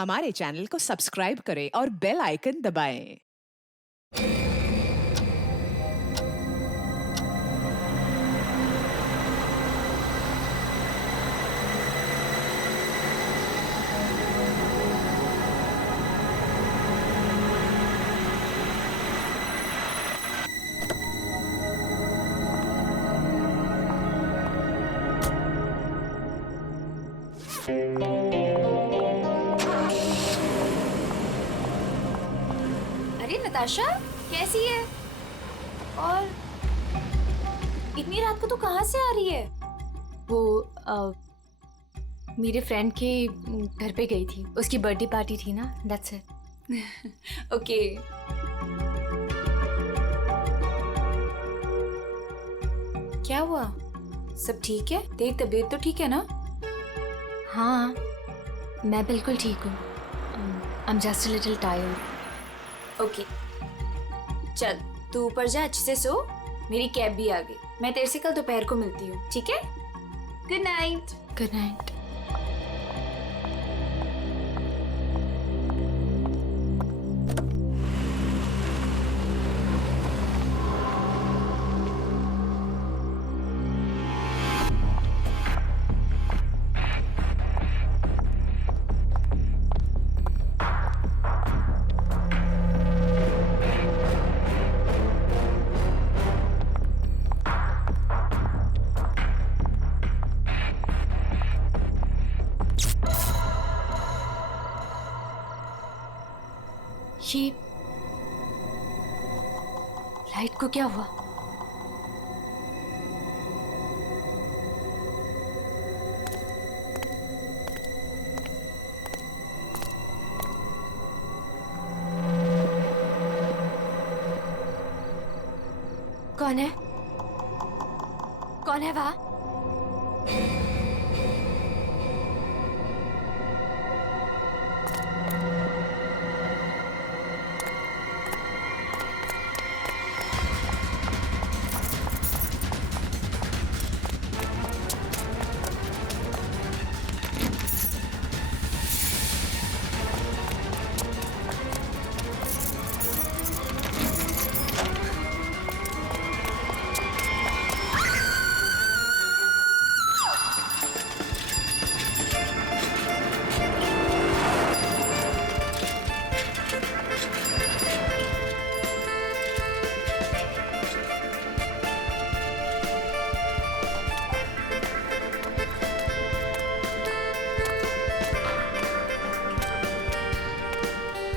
हमारे चैनल को सब्सक्राइब करें और बेल आइकन दबाएं। अरे नताशा, कैसी है? और इतनी रात को तो कहाँ से आ रही है? वो मेरे फ्रेंड के घर पे गई थी, उसकी बर्थडे पार्टी थी ना, दैट्स इट। ओके। क्या हुआ? सब ठीक है? तेरी तबीयत तो ठीक है ना? हाँ, मैं बिल्कुल ठीक हूँ। I am just a little tired. Okay, चल तू ऊपर जा, अच्छे से सो। मेरी कैब भी आ गई, मैं तेरे से कल दोपहर को मिलती हूँ, ठीक है? Good night. Good night. ये लाइट को क्या हुआ? कौन है? कौन है वहां?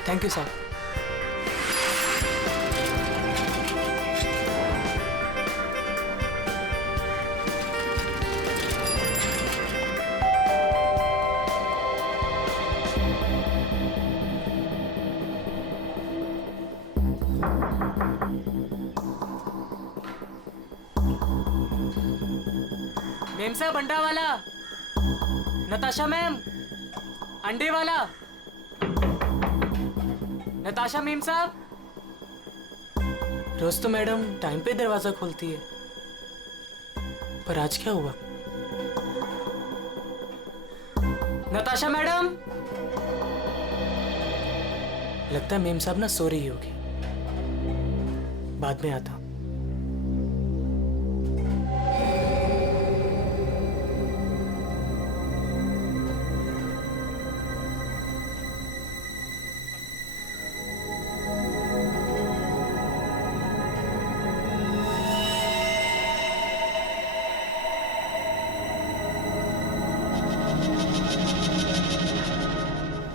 Thank you sir. मेम साहब, अंडा वाला। नताशा मैम, अंडे वाला। नताशा मेम साहब। रोज तो मैडम टाइम पे दरवाजा खोलती है, पर आज क्या हुआ? नताशा मैडम। लगता है मेम साहब ना सो रही होगी, बाद में आता हूं।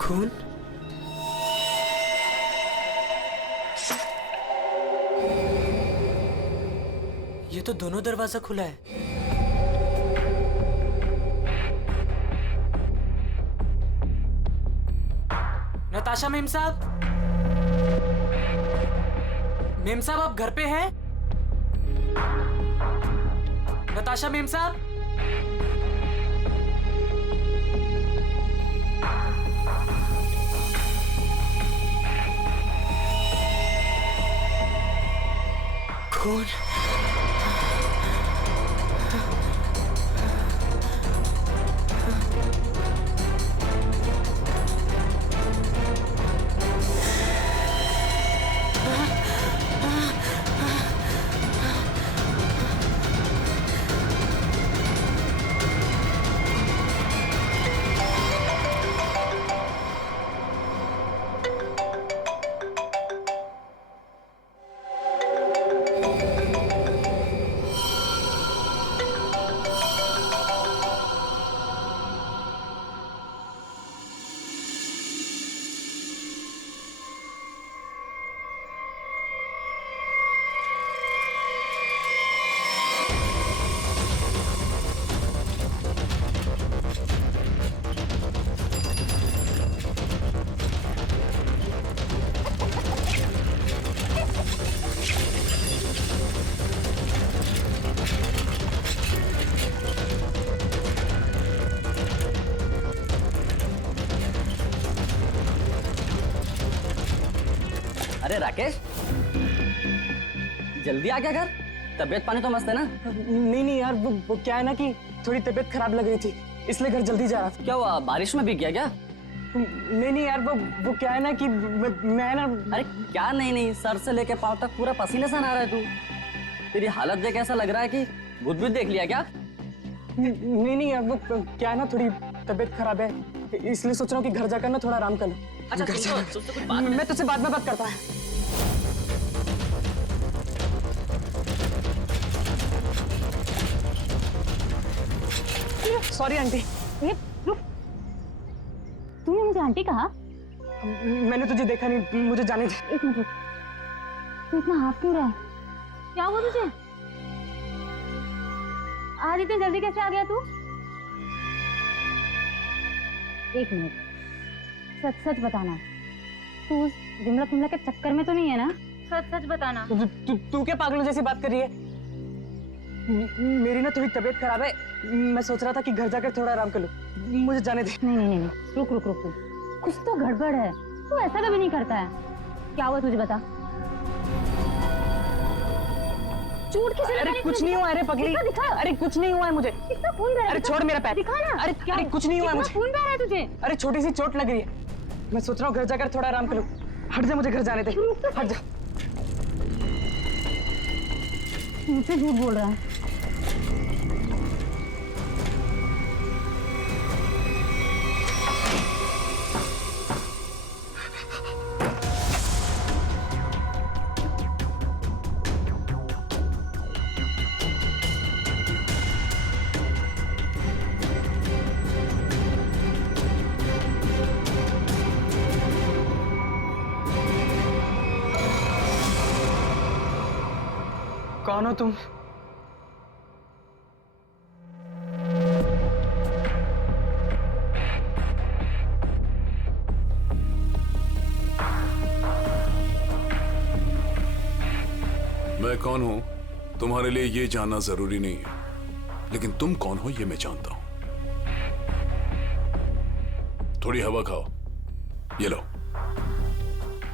खून? ये तो दोनों दरवाजा खुला है। नताशा मेम साहब। मेम साहब, आप घर पे हैं? नताशा मेम साहब। खून? अरे राकेश, जल्दी आ गया घर? तबीयत पानी तो मस्त है ना? नहीं यार, वो क्या है ना कि थोड़ी तबीयत खराब लग रही थी, इसलिए घर जल्दी जा रहा था। क्या हुआ, बारिश में भीग गया क्या? नहीं यार, वो क्या है ना कि मैं ना। अरे क्या नहीं, सर से लेके पाँव तक पूरा पसीने से नहा रहा है तू। तेरी हालत देख ऐसा लग रहा है कि भूत भूत देख लिया क्या? नहीं यार, वो क्या है ना, थोड़ी तबीयत खराब है, इसलिए सोच रहा हूँ कि घर जाकर ना थोड़ा आराम कर लूं। अच्छा घर जा- तुझसे कुछ बात है? मैं तुझसे बाद में बात करता है। Sorry aunty. ये रुक, तूने मुझे आंटी कहा? मैंने तुझे देखा नहीं, मुझे जाने दे। एक मिनट रुक, तू इतना हाफ क्यों रहा है? क्या हुआ तुझे? आज इतनी जल्दी कैसे आ गया तू? एक मिनट, सच सच बताना, तू उस विमला के चक्कर में तो नहीं है ना? सच सच बताना। तू क्या पागलों जैसी बात कर रही है? मेरी ना थोड़ी तबीयत खराब है, मैं सोच रहा था कि घर जाकर थोड़ा आराम कर लूं, मुझे जाने दे। नहीं, रुक रुक रुक रुक, कुछ तो गड़बड़ है, तू ऐसा कभी नहीं करता है। क्या हुआ तुझे बता। चोट किसे लगी? अरे कुछ नहीं हुआ, अरे पगली, दिखा। अरे कुछ नहीं हुआ है मुझे। कितना खून बह रहा है? अरे छोड़ मेरा पैर। दिखा ना। अरे कुछ नहीं हुआ है मुझे। खून बह रहा है तुझे? अरे छोटी सी चोट लग रही है, मैं सोच रहा हूँ घर जाकर थोड़ा आराम कर लूं। हट जा, मुझे घर जाने दे, हट जा। मुझसे झूठ बोल रहा है। कौन हो तुम? मैं कौन हूं तुम्हारे लिए ये जानना जरूरी नहीं है, लेकिन तुम कौन हो ये मैं जानता हूं। थोड़ी हवा खाओ, ये लो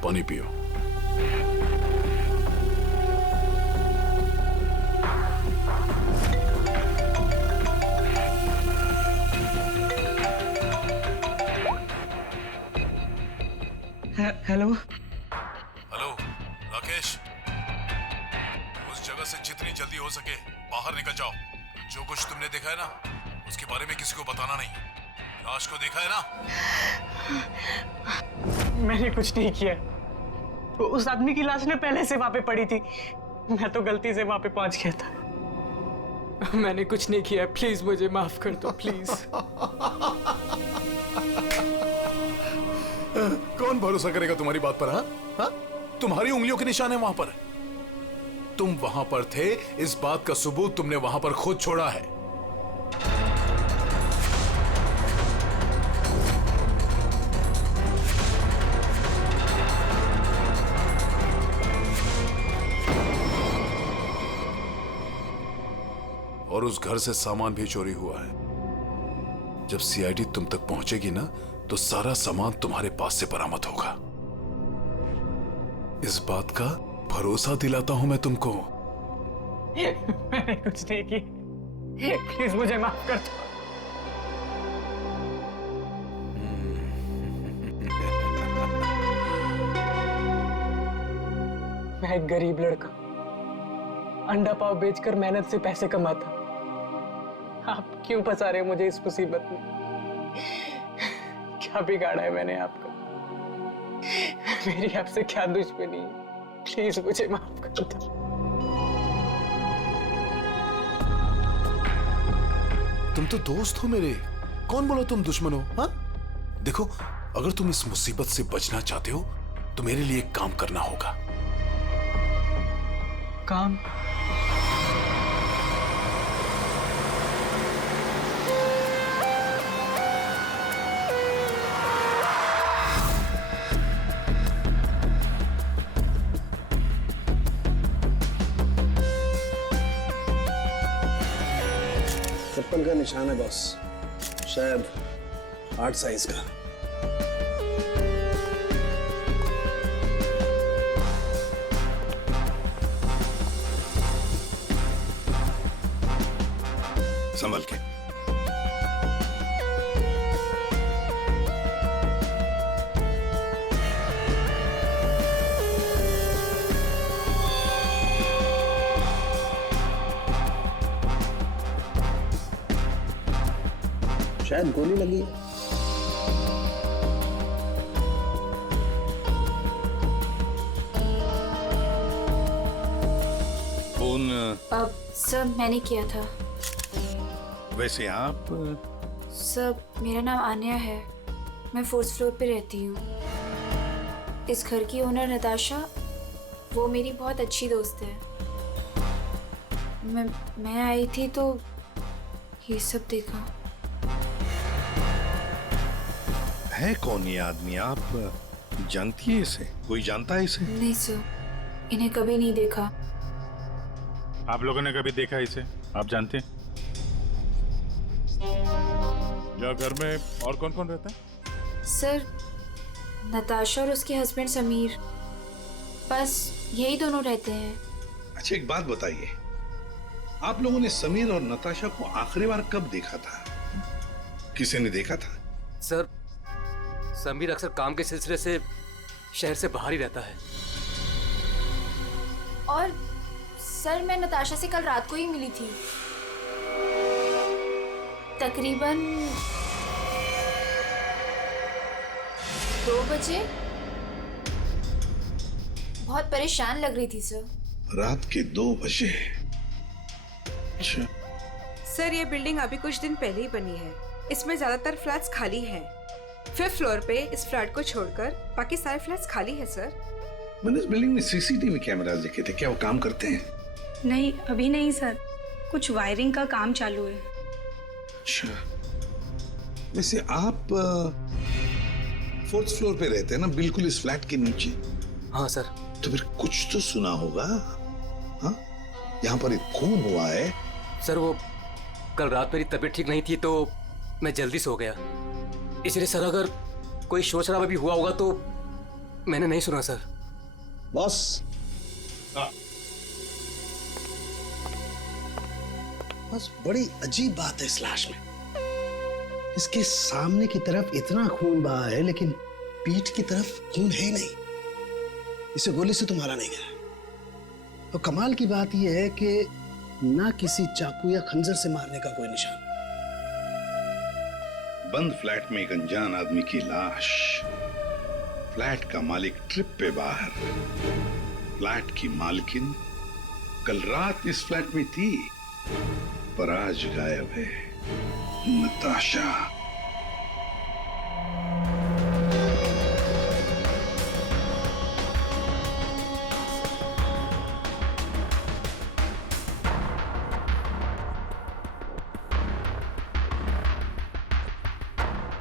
पानी पियो। हेलो हेलो राकेश, उस जगह से जितनी जल्दी हो सके बाहर निकल जाओ। जो कुछ तुमने देखा है ना, उसके बारे में किसी को बताना नहीं। लाश को देखा है ना? मैंने कुछ नहीं किया, उस आदमी की लाश ने पहले से वहां पे पड़ी थी, मैं तो गलती से वहां पे पहुंच गया था। मैंने कुछ नहीं किया, प्लीज मुझे माफ कर दो, प्लीज। कौन भरोसा करेगा तुम्हारी बात पर? हाँ, तुम्हारी उंगलियों के निशान है वहां पर। तुम वहां पर थे, इस बात का सबूत तुमने वहां पर खुद छोड़ा है। और उस घर से सामान भी चोरी हुआ है। जब सीआईडी तुम तक पहुंचेगी ना, तो सारा सामान तुम्हारे पास से बरामद होगा। इस बात का भरोसा दिलाता हूं मैं तुमको। मैंने कुछ नहीं की, प्लीज मुझे माफ कर दो। मैं एक गरीब लड़का, अंडा पाव बेचकर मेहनत से पैसे कमाता। आप क्यों फंसा रहे हो मुझे इस मुसीबत में? क्या बिगाड़ा है मैंने आपका? मेरी आपसे क्या दुश्मनी है? प्लीज मुझे माफ कर दो। तुम तो दोस्त हो मेरे, कौन बोला तुम दुश्मन हो? हाँ, देखो, अगर तुम इस मुसीबत से बचना चाहते हो तो मेरे लिए एक काम करना होगा। काम? चप्पल का निशान है बॉस, शायद 8 साइज का। शायद गोली लगी है। फोन अब सर मैंने किया था। वैसे आप सर मेरा नाम आन्या है, मैं 4th फ्लोर पे रहती हूँ। इस घर की ओनर नताशा, वो मेरी बहुत अच्छी दोस्त है। मैं आई थी तो ये सब देखा। है कौन ये आदमी? आप जानती है इसे? कोई जानता है इसे? नहीं सर, इन्हें कभी नहीं देखा। आप लोगों ने कभी देखा इसे? आप जानते हैं? या घर में और कौन कौन रहता है? सर नताशा और उसके हस्बैंड समीर, बस यही दोनों रहते हैं। अच्छा एक बात बताइए, आप लोगों ने समीर और नताशा को आखिरी बार कब देखा था? किसी ने देखा था? सर समीर अक्सर काम के सिलसिले से शहर से बाहर ही रहता है। और सर मैं नताशा से कल रात को ही मिली थी, तकरीबन 2 बजे। बहुत परेशान लग रही थी सर। रात के 2 बजे? अच्छा। सर ये बिल्डिंग अभी कुछ दिन पहले ही बनी है, इसमें ज्यादातर फ्लैट्स खाली हैं। 5th फ्लोर पे इस फ्लैट को छोड़कर बाकी सारे फ्लैट्स खाली है सर। मैंने इस बिल्डिंग में सीसीटीवी कैमरास देखे थे, क्या वो काम करते हैं? नहीं अभी नहीं सर, कुछ वायरिंग का काम चालू है। अच्छा, वैसे आप 4th फ्लोर पे रहते हैं ना, बिल्कुल इस फ्लैट के नीचे? हाँ सर। तो फिर कुछ तो सुना होगा। हाँ, यहाँ पर एक खून हुआ है। सर वो कल रात मेरी तबीयत ठीक नहीं थी तो मैं जल्दी सो गया, इसलिए सर अगर कोई शोर शराबा भी हुआ होगा तो मैंने नहीं सुना सर। बॉस, बस बड़ी अजीब बात है इस लाश में। इसके सामने की तरफ इतना खून बहा है लेकिन पीठ की तरफ खून है ही नहीं। इसे गोली से तो मारा नहीं गया। तो कमाल की बात यह है कि ना किसी चाकू या खंजर से मारने का कोई निशान। बंद फ्लैट में एक अनजान आदमी की लाश, फ्लैट का मालिक ट्रिप पे बाहर, फ्लैट की मालकिन कल रात इस फ्लैट में थी पर आज गायब है। नताशा।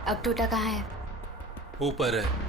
अब टोटा कहाँ है? ऊपर है।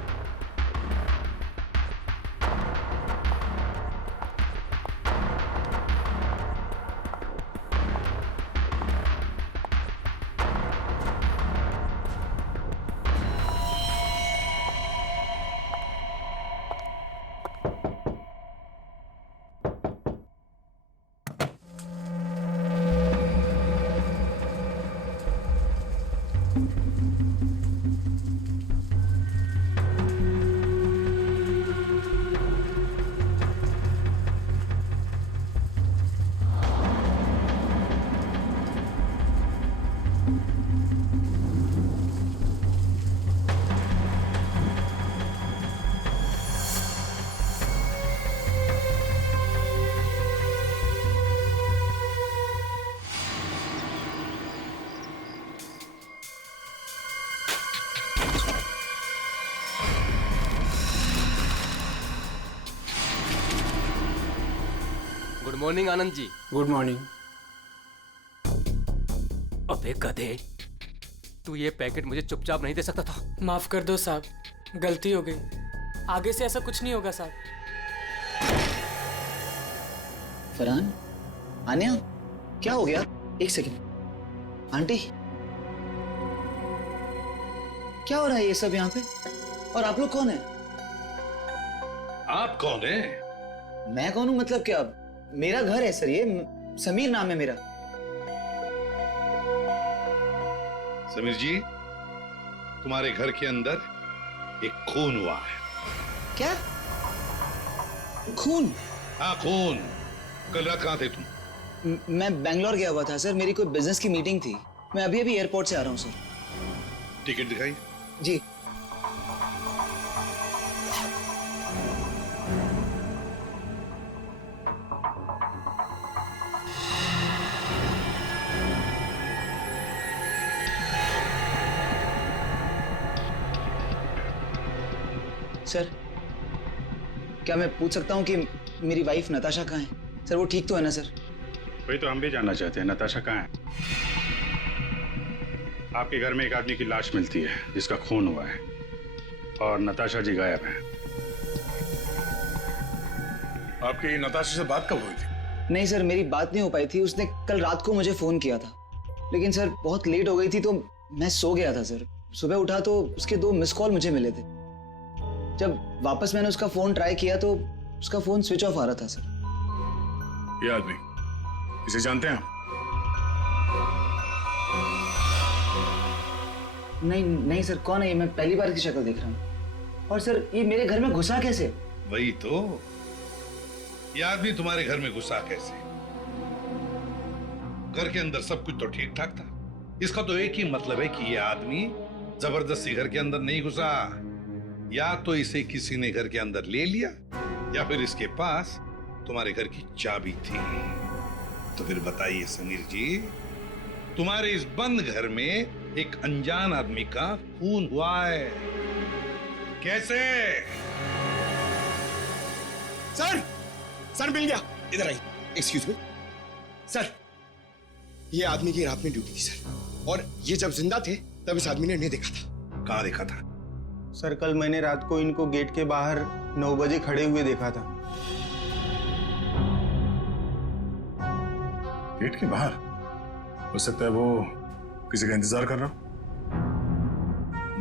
Good morning Anand ji. Good morning. अबे गधे, तू ये पैकेट मुझे चुपचाप नहीं दे सकता था? माफ कर दो साहब, गलती हो गई। आगे से ऐसा कुछ नहीं होगा साहब। फरहान, आन्या, क्या हो गया? एक सेकंड। आंटी, क्या हो रहा है ये सब यहाँ पे? और आप लोग कौन है? आप कौन है? मैं कौन हूँ मतलब क्या? मेरा घर है सर, ये समीर नाम है मेरा। समीर जी, तुम्हारे घर के अंदर एक खून हुआ है। क्या? खून? हाँ खून। कल रात कहाँ थे तुम? मैं बैंगलोर गया हुआ था सर, मेरी कोई बिजनेस की मीटिंग थी। मैं अभी अभी एयरपोर्ट से आ रहा हूँ सर। टिकट दिखाई। जी। सर, क्या मैं पूछ सकता हूँ कि मेरी वाइफ नताशा कहाँ है? सर वो ठीक तो है ना सर? वही तो हम भी जानना चाहते हैं, नताशा कहाँ है? आपके घर में एक आदमी की लाश मिलती है जिसका खून हुआ है और नताशा जी गायब हैं। आपकी नताशा से बात कब हुई थी? नहीं सर, मेरी बात नहीं हो पाई थी। उसने कल रात को मुझे फोन किया था, लेकिन सर बहुत लेट हो गई थी तो मैं सो गया था सर। सुबह उठा तो उसके 2 मिस कॉल मुझे मिले थे। जब वापस मैंने उसका फोन ट्राई किया तो उसका फोन स्विच ऑफ आ रहा था सर। ये आदमी, इसे जानते हैं आप? नहीं सर, कौन है ये? मैं पहली बार की शक्ल देख रहा हूँ। और सर ये मेरे घर में घुसा कैसे? वही तो, ये आदमी तुम्हारे घर में घुसा कैसे? घर के अंदर सब कुछ तो ठीक ठाक था। इसका तो एक ही मतलब है कि ये आदमी जबरदस्ती घर के अंदर नहीं घुसा। या तो इसे किसी ने घर के अंदर ले लिया या फिर इसके पास तुम्हारे घर की चाबी थी। तो फिर बताइए समीर जी, तुम्हारे इस बंद घर में एक अनजान आदमी का खून हुआ है, कैसे? सर मिल गया। इधर आई। एक्सक्यूज मी सर, ये आदमी की रात में ड्यूटी थी सर, और ये जब जिंदा थे तब इस आदमी ने नहीं देखा था। कहाँ देखा था? सर कल मैंने रात को इनको गेट के बाहर 9 बजे खड़े हुए देखा था। गेट के बाहर? हो सकता है वो किसी का इंतजार कर रहा हो।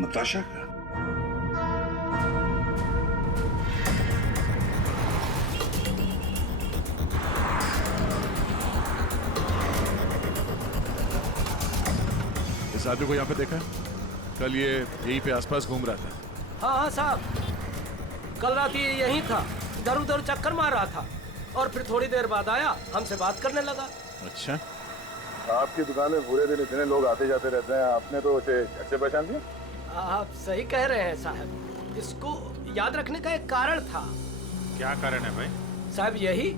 नताशा का? इस आदमी को यहाँ पे देखा? कल ये यहीं पे आसपास घूम रहा था। हाँ साहब, कल रात ये यहीं था, इधर उधर चक्कर मार रहा था और फिर थोड़ी देर बाद आया, हमसे बात करने लगा। अच्छा, आपकी दुकान में पूरे दिन इतने लोग आते जाते रहते हैं, आपने तो उसे कैसे पहचान लिया? आप सही कह रहे हैं साहब, इसको याद रखने का एक कारण था। क्या कारण है भाई? साहब यही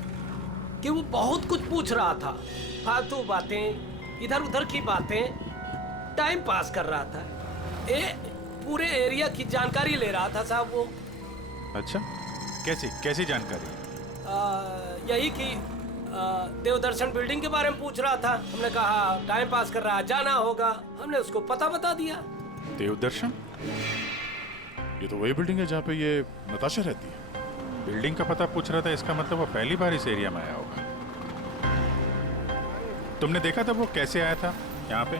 कि वो बहुत कुछ पूछ रहा था, फालतू बातें, इधर उधर की बातें, टाइम पास कर रहा था। पूरे एरिया की जानकारी ले रहा था साहब वो। अच्छा, कैसी जानकारी? यही कि देवदर्शन बिल्डिंग के बारे में पूछ रहा था। हमने कहा टाइम पास कर रहा, जाना होगा। हमने उसको पता बता दिया। देवदर्शन? ये तो वही बिल्डिंग है जहाँ पे ये नताशा रहती है। बिल्डिंग का पता पूछ रहा था, इसका मतलब वो पहली बार इस एरिया में आया होगा। तुमने देखा था वो कैसे आया था यहाँ पे?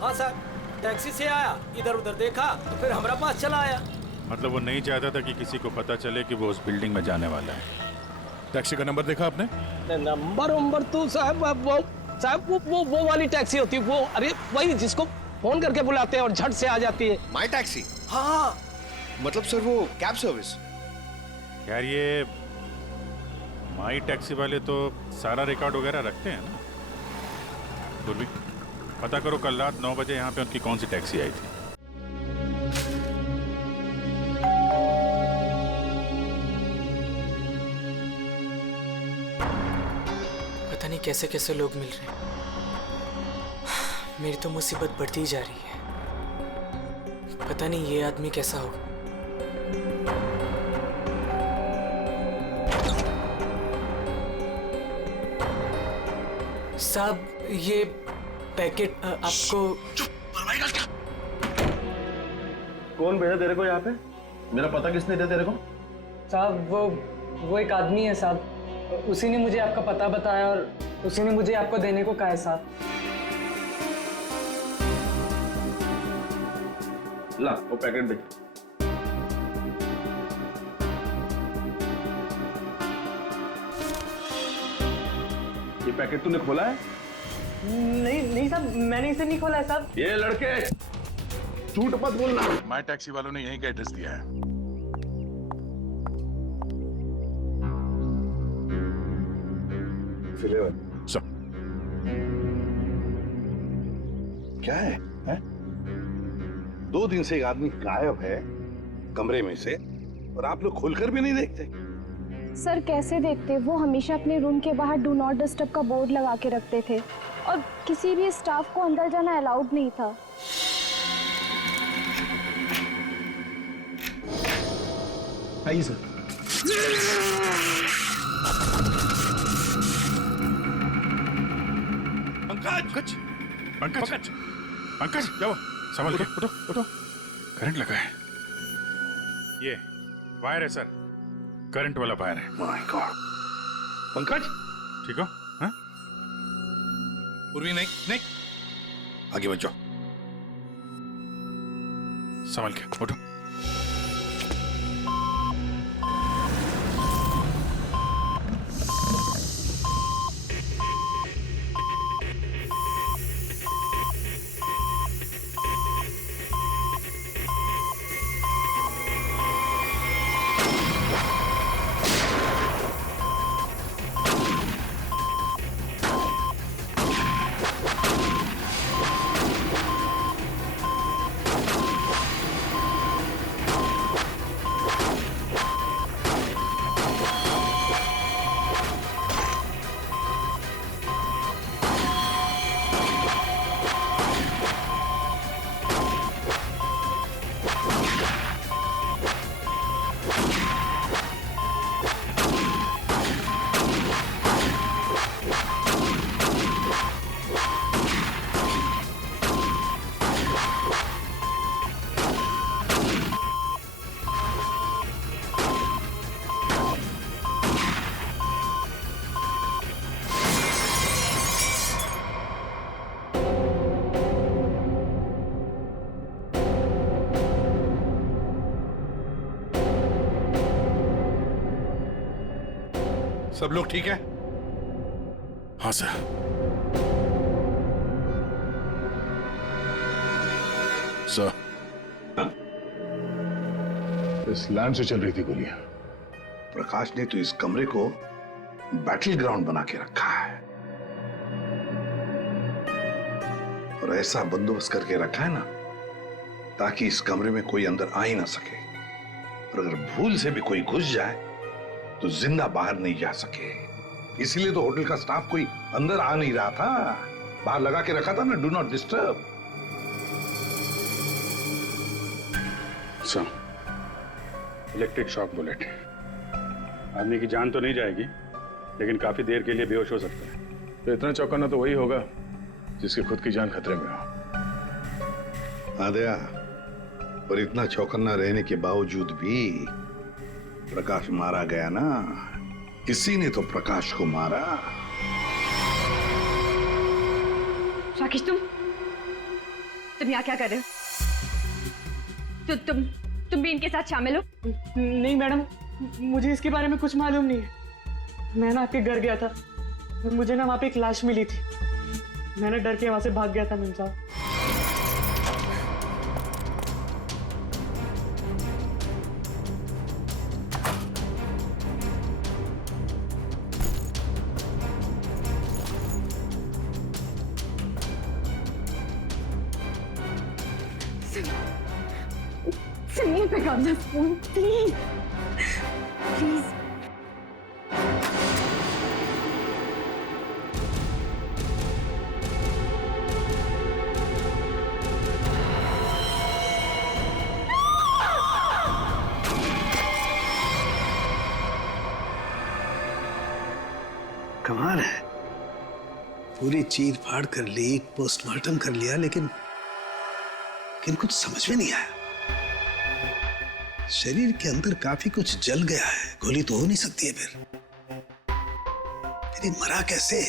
हाँ साहब, टैक्सी से आया, इधर उधर देखा तो फिर हमारा पास चला आया। मतलब वो नहीं चाहता था कि किसी को पता चले कि वो उस बिल्डिंग में जाने वाला है। टैक्सी का नंबर देखा आपने? नंबर तो साहब वो वाली टैक्सी होती है वो, अरे वही जिसको फोन करके बुलाते हैं और झट से आ जाती है। माई टैक्सी? हाँ मतलब सर वो कैब सर्विस? यार ये माई टैक्सी वाले तो सारा रिकॉर्ड वगैरह रखते हैं ना। गुरबी, पता करो कल रात 9 बजे यहाँ पे उनकी कौन सी टैक्सी आई थी। पता नहीं कैसे कैसे लोग मिल रहे हैं। मेरी तो मुसीबत बढ़ती ही जा रही है। पता नहीं ये आदमी कैसा होगा। साहब ये पैकेट आपको। कौन भेजा तेरे को यहाँ पे? मेरा पता किसने दिया तेरे को? साहब वो एक आदमी है साहब, उसी ने मुझे आपका पता बताया और उसी ने मुझे आपको देने को कहा है साहब। ला वो पैकेट दे। ये पैकेट तूने खोला है? नहीं साहब, मैंने इसे नहीं खोला है साहब। ये लड़के झूठ मत बोलना। माई टैक्सी वालों ने यहीं का एड्रेस दिया है। सर क्या है? 2 दिन से एक आदमी गायब है कमरे में से और आप लोग खोलकर भी नहीं देखते। सर कैसे देखते, वो हमेशा अपने रूम के बाहर डू नॉट डिस्टर्ब का बोर्ड लगा के रखते थे और किसी भी स्टाफ को अंदर जाना अलाउड नहीं था। आइए सर। पंकज पंकज पंकज जाओ, संभल के उठो उठो, करंट लगा है। ये वायर है सर, करंट वाला वायर है। My God. पंकज ठीक हो? हाँ? पूर्वी नहीं नहीं, आगे बढ़ जाओ। संभल के उठो। सब लोग ठीक है? हाँ सर। सर, इस लैंड से चल रही थी गोलियां। प्रकाश ने तो इस कमरे को बैटल ग्राउंड बना के रखा है और ऐसा बंदोबस्त करके रखा है ना ताकि इस कमरे में कोई अंदर आ ही ना सके, और अगर भूल से भी कोई घुस जाए तो जिंदा बाहर नहीं जा सके। इसीलिए तो होटल का स्टाफ कोई अंदर आ नहीं रहा था, बाहर लगा के रखा था ना, do not disturb. Sir, electric shock bullet, आदमी की जान तो नहीं जाएगी लेकिन काफी देर के लिए बेहोश हो सकता है। तो इतना चौंकाना तो वही होगा जिसकी खुद की जान खतरे में हो। आदया, और इतना चौकन्ना रहने के बावजूद भी प्रकाश मारा गया ना, किसी ने तो प्रकाश को मारा। राकेश, तुम यहाँ क्या कर रहे हो? तुम भी इनके साथ शामिल हो? नहीं मैडम, मुझे इसके बारे में कुछ मालूम नहीं है। मैं ना आपके घर गया था, मुझे ना वहां पे एक लाश मिली थी, मैंने डर के वहां से भाग गया था मैम साहब। सुनिए pick up the phone please, please. कमाल है, पूरी चीर फाड़ कर ली, पोस्टमार्टम कर लिया, लेकिन कुछ समझ में नहीं आया। शरीर के अंदर काफी कुछ जल गया है, गोली तो हो नहीं सकती है फिर ये मरा कैसे?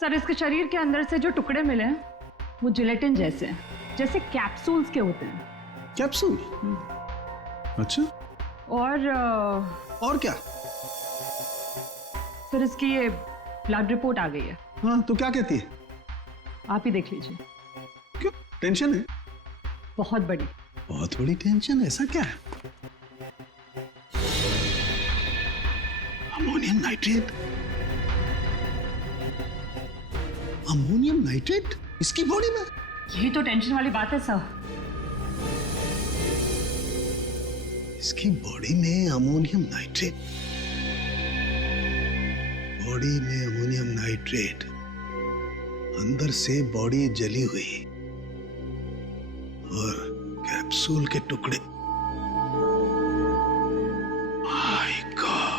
सर, इसके शरीर के अंदर से जो टुकड़े मिले हैं वो जिलेटिन जैसे हैं, जैसे कैप्सूल्स के होते हैं। कैप्सूल? अच्छा। और क्या? सर, इसकी ये ब्लड रिपोर्ट आ गई है। हाँ, तो क्या कहती है? आप ही देख लीजिए। क्यों, टेंशन है? बहुत बड़ी। बहुत बड़ी टेंशन? ऐसा क्या है? Ammonium nitrate? Ammonium nitrate? इसकी बॉडी में? यही तो टेंशन वाली बात है सर। इसकी बॉडी में अमोनियम नाइट्रेट। बॉडी में अमोनियम नाइट्रेट, अंदर से बॉडी जली हुई और कैप्सूल के टुकड़े। My God.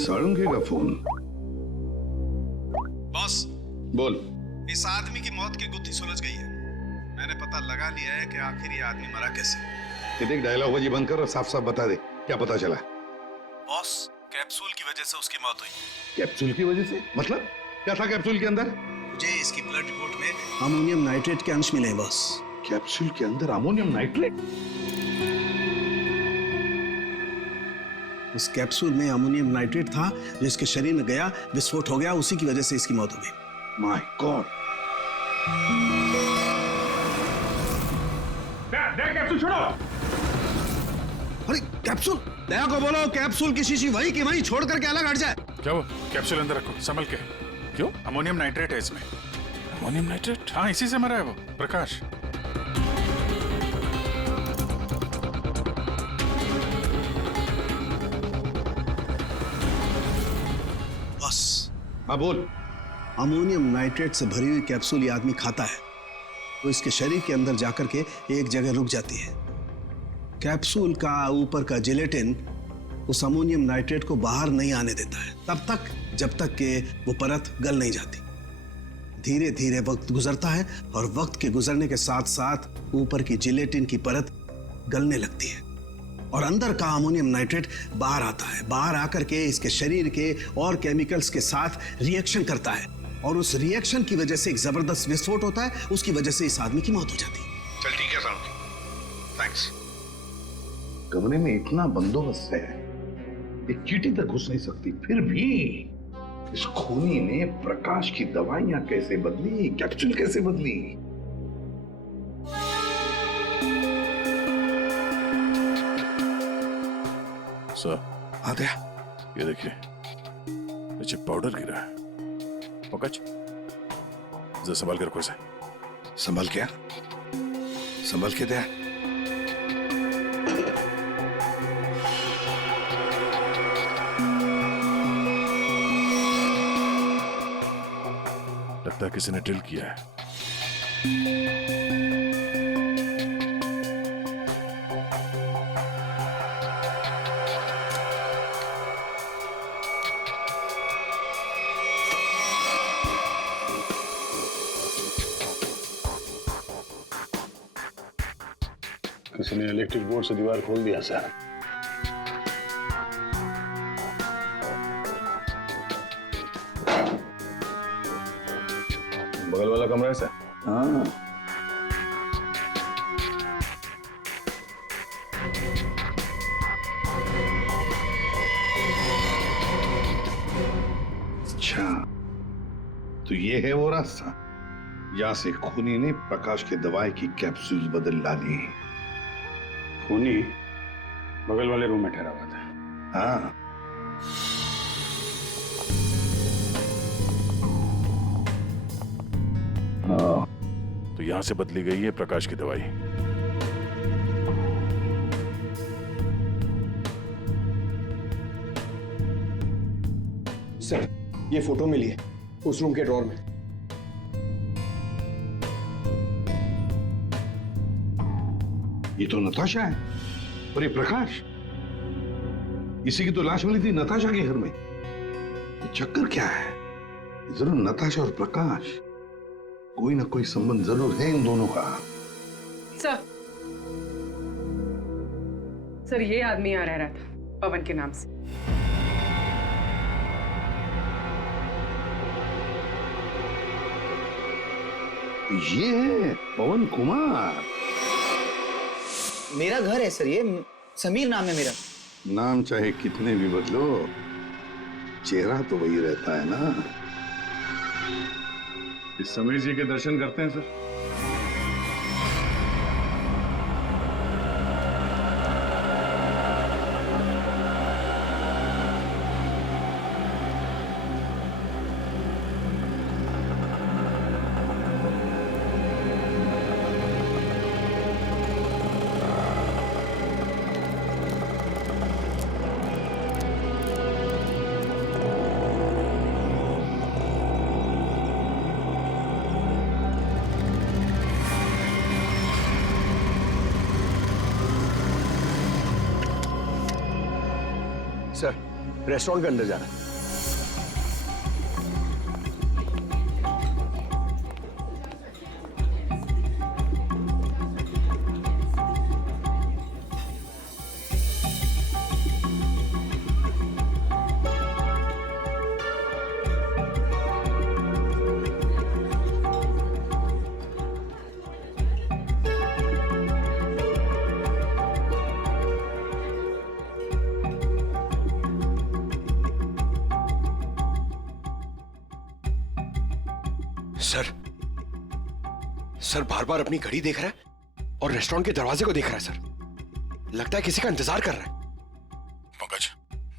साळुंखे का फोन। बॉस बोल। इस आदमी की मौत की गुत्थी सुलझ गई है। मैंने पता लगा लिया है कि आखिर ये आदमी मरा कैसे। ये देख, डायलॉग बाजी बंद कर और साफ साफ बता दे क्या पता चला। बॉस, कैप्सूल की वजह से उसकी मौत हुई। कैप्सूल की वजह से? मतलब क्या था कैप्सूल के अंदर? मुझे इसकी ब्लड रिपोर्ट में अमोनियम नाइट्रेट के अंश मिले हैं बॉस। कैप्सूल के अंदर अमोनियम नाइट्रेट? उस कैप्सूल में अमोनियम नाइट्रेट था जो इसके शरीर में गया, विस्फोट हो गया, उसी की वजह से इसकी मौत हो गई। My God. कैप्सूल छोड़ो। अरे कैप्सूल, दया को बोलो कैप्सूल की शीशी वही की वही छोड़ करके अलग हट जाए। क्या वो? कैप्सूल अंदर रखो, संभल के। क्यों? अमोनियम नाइट्रेट है इसमें। Ammonium nitrate? हाँ, इसी से मरा है वो प्रकाश। हाँ बोल। अमोनियम नाइट्रेट से भरी हुई कैप्सूल ये आदमी खाता है तो इसके शरीर के अंदर जाकर के एक जगह रुक जाती है। कैप्सूल का ऊपर का जिलेटिन उस अमोनियम नाइट्रेट को बाहर नहीं आने देता है तब तक जब तक कि वो परत गल नहीं जाती। धीरे धीरे वक्त गुजरता है और वक्त के गुजरने के साथ साथ ऊपर की जिलेटिन की परत गलने लगती है और अंदर का अमोनियम नाइट्रेट बाहर आता है। बाहर आकर के इसके शरीर के और केमिकल्स के साथ रिएक्शन करता है और उस रिएक्शन की वजह से एक जबरदस्त विस्फोट होता है। उसकी वजह से इस आदमी की मौत हो जाती है। चल ठीक है साळुंखे, थैंक्स। कमरे में इतना बंदोबस्त है, एक चींटी तक घुस नहीं सकती, फिर भी इस खूनी ने प्रकाश की दवाइयां कैसे बदली, कैप्सूल कैसे बदली? सर आद्या, ये देखिए, नीचे पाउडर गिरा है। पकड़, जरा संभाल कर रखो इसे। संभल क्या? संभल के दे। लगता है किसी ने ड्रिल किया है। किसी ने इलेक्ट्रिक बोर्ड से दीवार खोल दिया सर। बगल वाला कमरा है सर। हाँ, अच्छा तो ये है वो रास्ता जहां से खूनी ने प्रकाश के दवाई की कैप्सूल बदल डाली। खूनी बगल वाले रूम में ठहरा हुआ था। हाँ, तो यहां से बदली गई है प्रकाश की दवाई। सर, ये फोटो मिली है उस रूम के ड्रॉर में। ये तो नताशा है और ये प्रकाश, इसी की तो लाश मिली थी नताशा के घर में। ये चक्कर क्या है? जरूर नताशा और प्रकाश, कोई ना कोई संबंध जरूर है इन दोनों का। सर ये आदमी यहाँ रह रहा था पवन के नाम से। ये है पवन कुमार। मेरा घर है सर ये, समीर नाम है मेरा। नाम चाहे कितने भी बदलो, चेहरा तो वही रहता है ना। इस समीर जी के दर्शन करते हैं सर। सर, रेस्टोरेंट के अंदर जाना। सर बार बार अपनी घड़ी देख रहा है और रेस्टोरेंट के दरवाजे को देख रहा है सर। लगता है किसी का इंतजार कर रहा है। पंकज,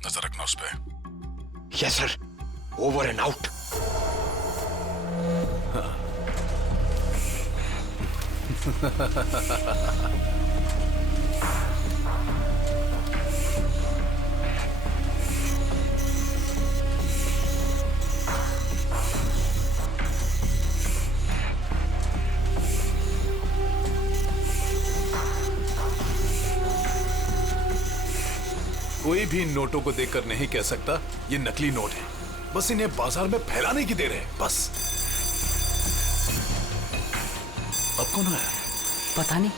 नजर रखना उस पे। Yes sir, over and out. कोई भी नोटों को देखकर नहीं कह सकता ये नकली नोट है। बस इन्हें बाजार में फैलाने की देर है, बस। अब कौन आया? पता नहीं।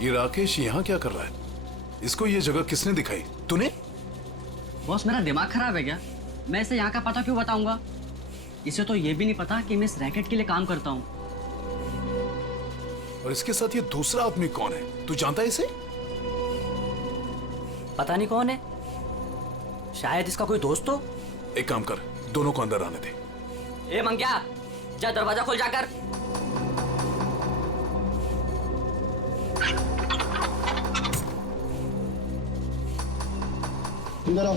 ये राकेश यहाँ क्या कर रहा है? इसको ये जगह किसने दिखाई? तूने? बॉस, मेरा दिमाग खराब है क्या? मैं इसे यहाँ का पता क्यों बताऊंगा? इसे तो ये भी नहीं पता कि मैं इस रैकेट के लिए काम करता हूँ। और इसके साथ ये दूसरा आदमी कौन है? तू जानता है इसे? पता नहीं कौन है, शायद इसका कोई दोस्त हो। एक काम कर, दोनों को अंदर आने दे। ए मंग्या, जा दरवाजा खोल जाकर। अंदर आओ।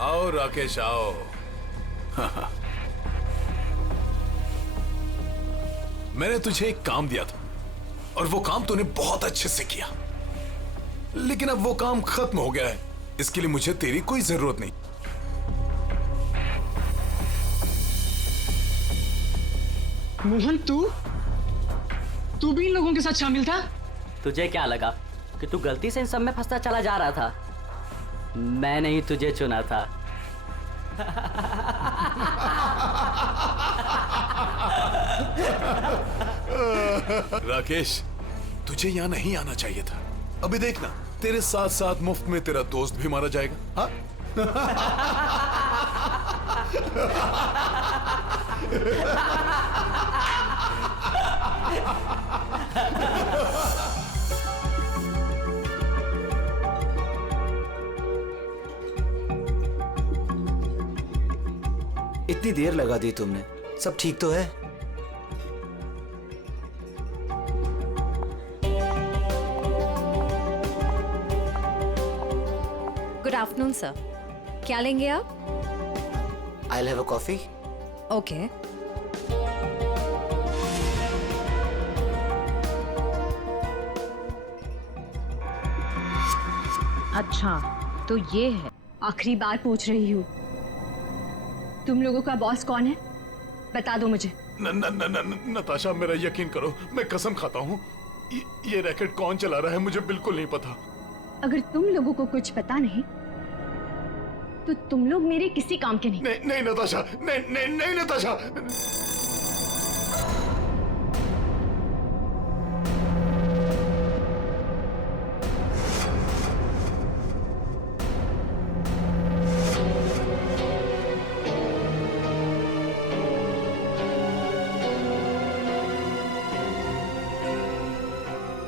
आओ राकेश, आओ। मैंने तुझे एक काम दिया था और वो काम तूने बहुत अच्छे से किया, लेकिन अब वो काम खत्म हो गया है। इसके लिए मुझे तेरी कोई जरूरत नहीं। मोहन, तू भी इन लोगों के साथ शामिल था? तुझे क्या लगा कि तू गलती से इन सब में फंसता चला जा रहा था? मैंने ही तुझे चुना था। राकेश, तुझे यहाँ नहीं आना चाहिए था। अभी देखना, तेरे साथ साथ मुफ्त में तेरा दोस्त भी मारा जाएगा। हाँ? इतनी देर लगा दी तुमने, सब ठीक तो है? गुड आफ्टरनून सर, क्या लेंगे आप? I'll have a coffee. Okay. अच्छा, तो ये है। आखिरी बार पूछ रही हूँ, तुम लोगों का बॉस कौन है? बता दो मुझे। नताशा, मेरा यकीन करो, मैं कसम खाता हूँ, ये रैकेट कौन चला रहा है मुझे बिल्कुल नहीं पता। अगर तुम लोगों को कुछ पता नहीं तो तुम लोग मेरे किसी काम के नहीं। नहीं नताशा, नहीं नताशा।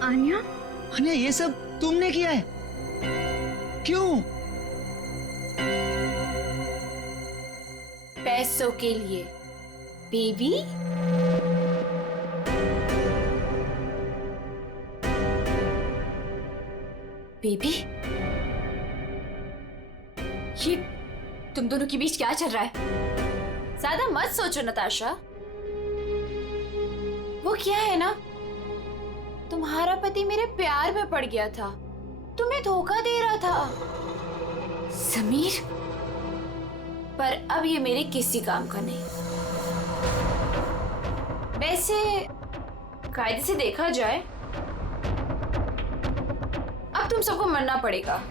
आन्या, आन्या, ये सब तुमने किया है? क्यों? पैसों के लिए बेबी। बेबी, ये तुम दोनों के बीच क्या चल रहा है? ज्यादा मत सोचो नताशा। वो क्या है ना, तुम्हारा पति मेरे प्यार में पड़ गया था, तुम्हें धोखा दे रहा था समीर, पर अब ये मेरे किसी काम का नहीं। वैसे कायदे से देखा जाए अब तुम सबको मरना पड़ेगा।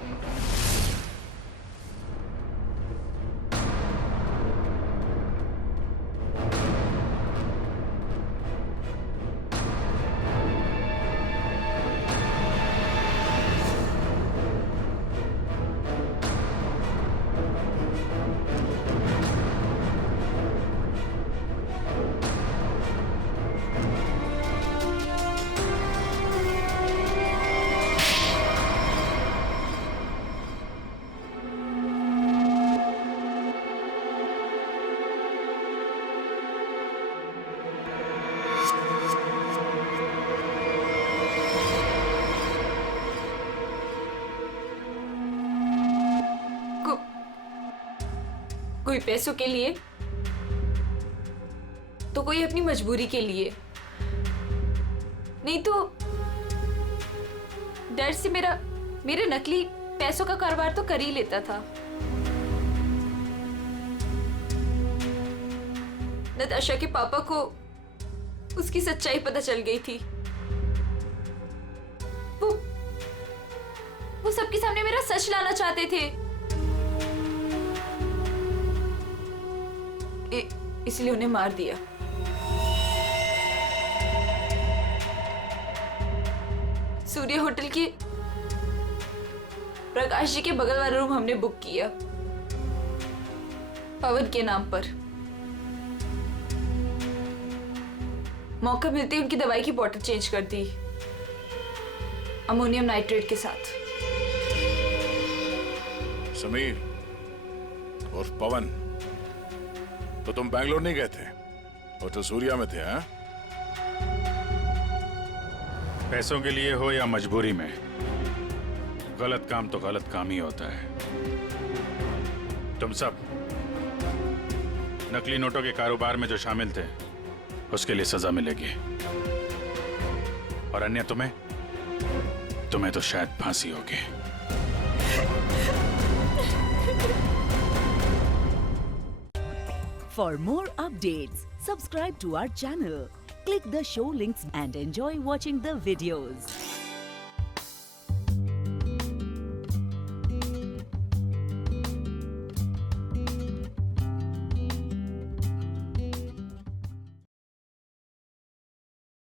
कोई पैसों के लिए तो कोई अपनी मजबूरी के लिए, नहीं तो डर से मेरे नकली पैसों का कारोबार तो कर ही लेता था। नताशा के पापा को उसकी सच्चाई पता चल गई थी। वो सबके सामने मेरा सच लाना चाहते थे, इसलिए उन्हें मार दिया। सूर्य होटल के प्रकाश जी के बगल वाला रूम हमने बुक किया पवन के नाम पर। मौका मिलते ही उनकी दवाई की बोतल चेंज कर दी अमोनियम नाइट्रेट के साथ। समीर और पवन, तो तुम बैंगलोर नहीं गए थे और तो सूर्या में थे? हैं? पैसों के लिए हो या मजबूरी में, गलत काम तो गलत काम ही होता है। तुम सब नकली नोटों के कारोबार में जो शामिल थे उसके लिए सजा मिलेगी, और अन्य तुम्हें तो शायद फांसी होगी। For more updates, subscribe to our channel, click the show links and enjoy watching the videos.